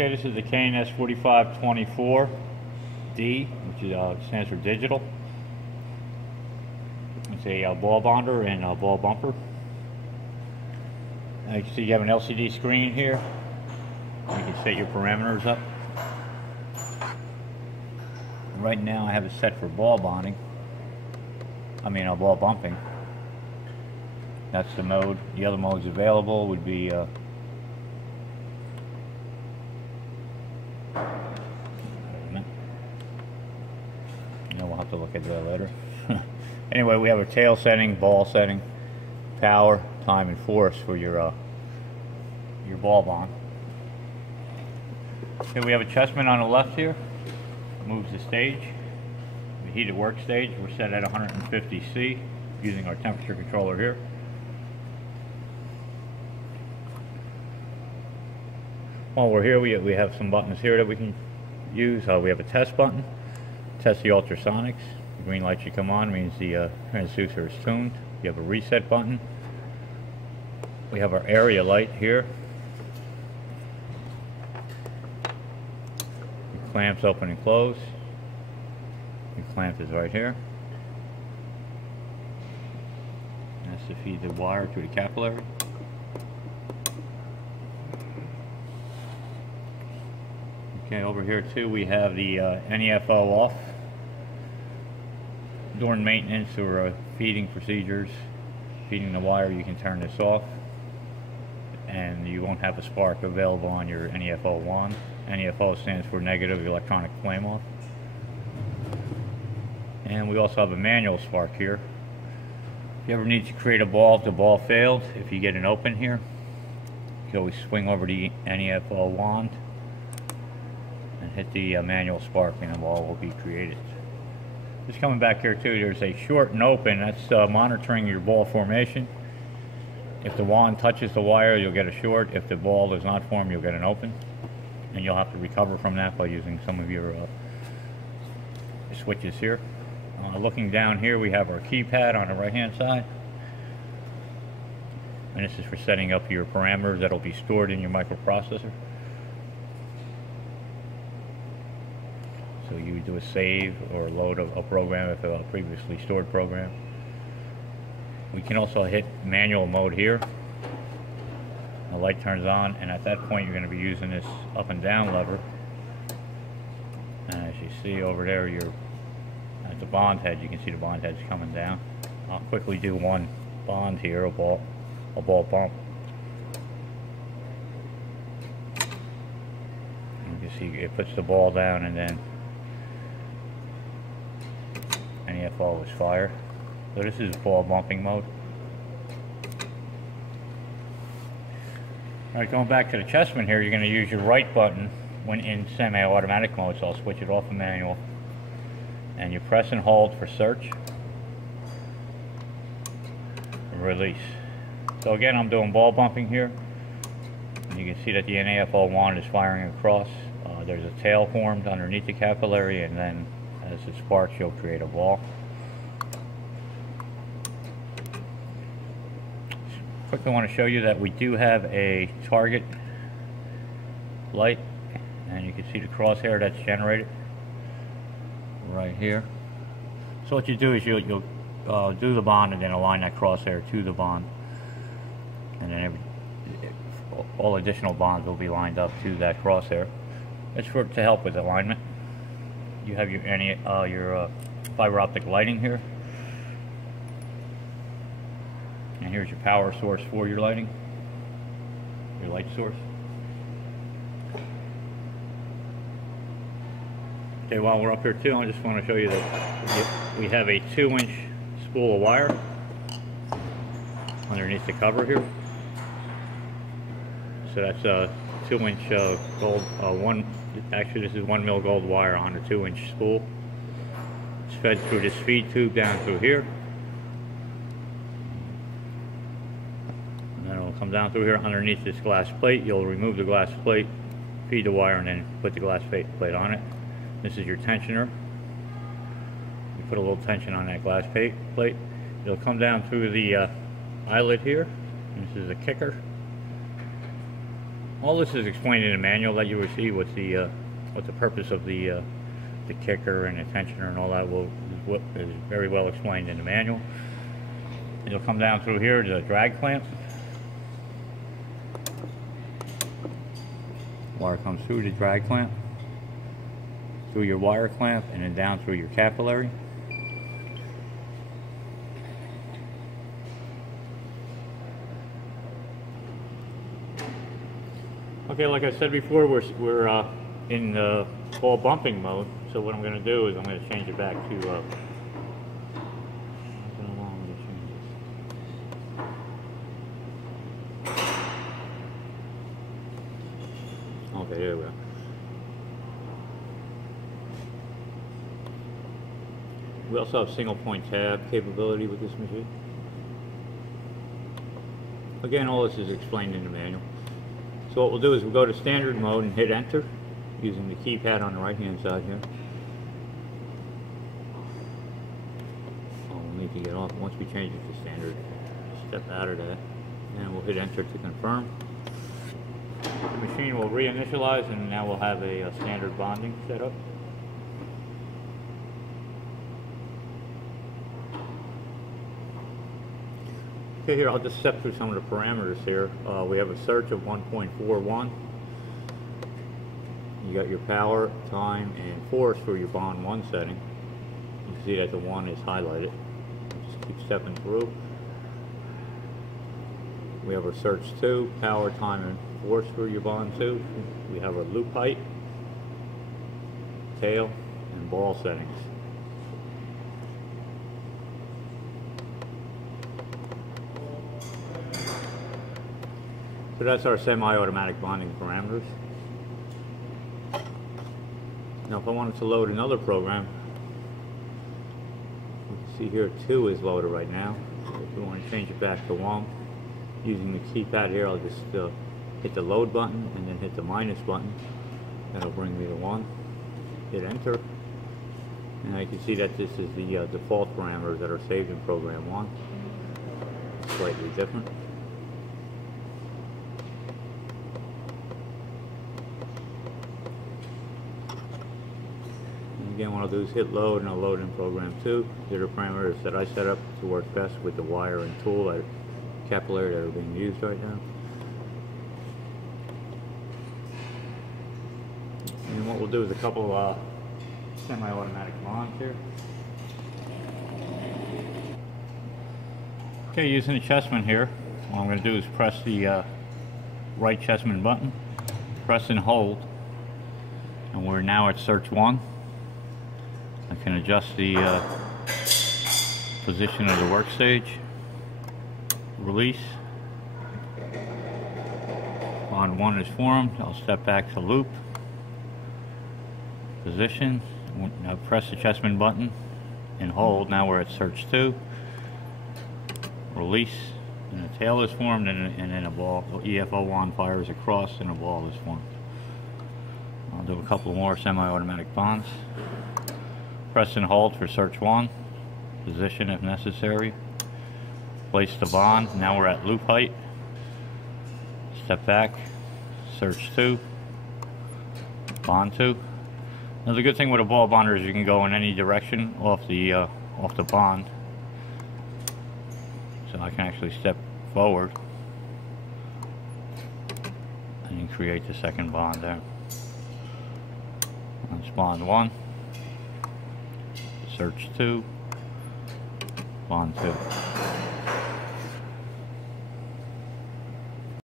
Okay, this is the KNS 4524D, which stands for digital. It's a ball bonder and a ball bumper. Now you can see you have an LCD screen here. You can set your parameters up. Right now I have it set for ball bonding. Ball bumping. That's the mode. The other modes available would be we'll have to look at that later. Anyway, we have a tail setting, ball setting, power, time, and force for your ball bond. Okay, we have a chessman on the left here. Moves the stage. The heated work stage, we're set at 150°C using our temperature controller here. While we're here, we have some buttons here that we can use. We have a test button. Test the ultrasonics. The green light should come on, means the transducer is tuned. You have a reset button. We have our area light here. The clamps open and close. The clamp is right here. That's to feed the wire to the capillary. Okay, over here too we have the NEFO off. During maintenance or feeding procedures, feeding the wire, you can turn this off and you won't have a spark available on your NEFO wand. NEFO stands for negative electronic flame off. And we also have a manual spark here. If you ever need to create a ball, if the ball failed, if you get an open here, you can always swing over the NEFO wand and hit the manual spark and the ball will be created. Just coming back here too, there's a short and open. That's monitoring your ball formation. If the wand touches the wire, you'll get a short. If the ball does not form, you'll get an open. And you'll have to recover from that by using some of your switches here. Looking down here, we have our keypad on the right hand side. And this is for setting up your parameters that will be stored in your microprocessor. So you do a save or load a program if a previously stored program. We can also hit manual mode here. The light turns on, and at that point you're going to be using this up and down lever. And as you see over there, you're at the bond head. You can see the bond head's coming down. I'll quickly do one bond here, a ball bump. And you can see it puts the ball down, and then NEFO is fire. So this is ball bumping mode. Alright, going back to the chessman here, you're going to use your right button when in semi-automatic mode, so I'll switch it off of manual. And you press and hold for search. Release. So again, I'm doing ball bumping here. And you can see that the NEFO wand is firing across. There's a tail formed underneath the capillary, and then as it sparks, you'll create a ball. Quickly want to show you that we do have a target light, and you can see the crosshair that's generated right here. So what you do is you'll do the bond and then align that crosshair to the bond, and then all additional bonds will be lined up to that crosshair. It's to help with alignment. You have your fiber optic lighting here. And here's your power source for your lighting, your light source. Okay, while we're up here too, I just want to show you that we have a 2-inch spool of wire underneath the cover here. So that's a 2-inch gold, actually this is 1 mil gold wire on a 2-inch spool. It's fed through this feed tube down through here. Come down through here underneath this glass plate. You'll remove the glass plate, feed the wire, and then put the glass plate on it. This is your tensioner. You put a little tension on that glass plate. It'll come down through the eyelet here. This is a kicker. All this is explained in the manual that you receive. What the purpose of the kicker and the tensioner and all that is very well explained in the manual. It'll come down through here to the drag clamp. Wire comes through the drag clamp, through your wire clamp, and then down through your capillary. Okay, like I said before, we're in the ball bumping mode. So what I'm going to do is I'm going to change it back to. I don't know how I'm going to change this. Okay, there we go. We also have single point tab capability with this machine. Again, all this is explained in the manual. So what we'll do is we'll go to standard mode and hit enter using the keypad on the right hand side here. Oh, we'll need to get off once we change it to standard. Step out of that and we'll hit enter to confirm. The machine will reinitialize and now we'll have a standard bonding set up. Okay, here I'll just step through some of the parameters here. We have a search of 1.41. You got your power, time, and force for your bond 1 setting. You can see that the 1 is highlighted. Just keep stepping through. We have our search 2, power, time, and force for your bond 2. We have our loop height, tail, and ball settings. So that's our semi-automatic bonding parameters. Now if I wanted to load another program, you can see here 2 is loaded right now. If we want to change it back to 1, using the keypad here, I'll just hit the load button and then hit the minus button. That'll bring me to 1. Hit enter. And now you can see that this is the default parameters that are saved in program 1. It's slightly different. Again, what I'll do is hit load and I'll load in program 2. These are parameters that I set up to work best with the wire and tool capillary that are being used right now. And what we'll do is a couple of semi-automatic bonds here. Okay, using the Chessman here, what I'm going to do is press the right Chessman button, press and hold, and we're now at search 1. I can adjust the position of the work stage, release. Bond 1 is formed. I'll step back to loop, position. Now press the Chessman button and hold. Now we're at search 2. Release, and the tail is formed, and then a ball, EFO wand fires across, and a ball is formed. I'll do a couple more semi-automatic bonds. Press and hold for search 1, position if necessary, place the bond. Now we're at loop height, step back, search 2, bond 2. Now the good thing with a ball bonder is you can go in any direction off the bond, so I can actually step forward and you create the second bond there. That's bond 1. Search 2, bond 2.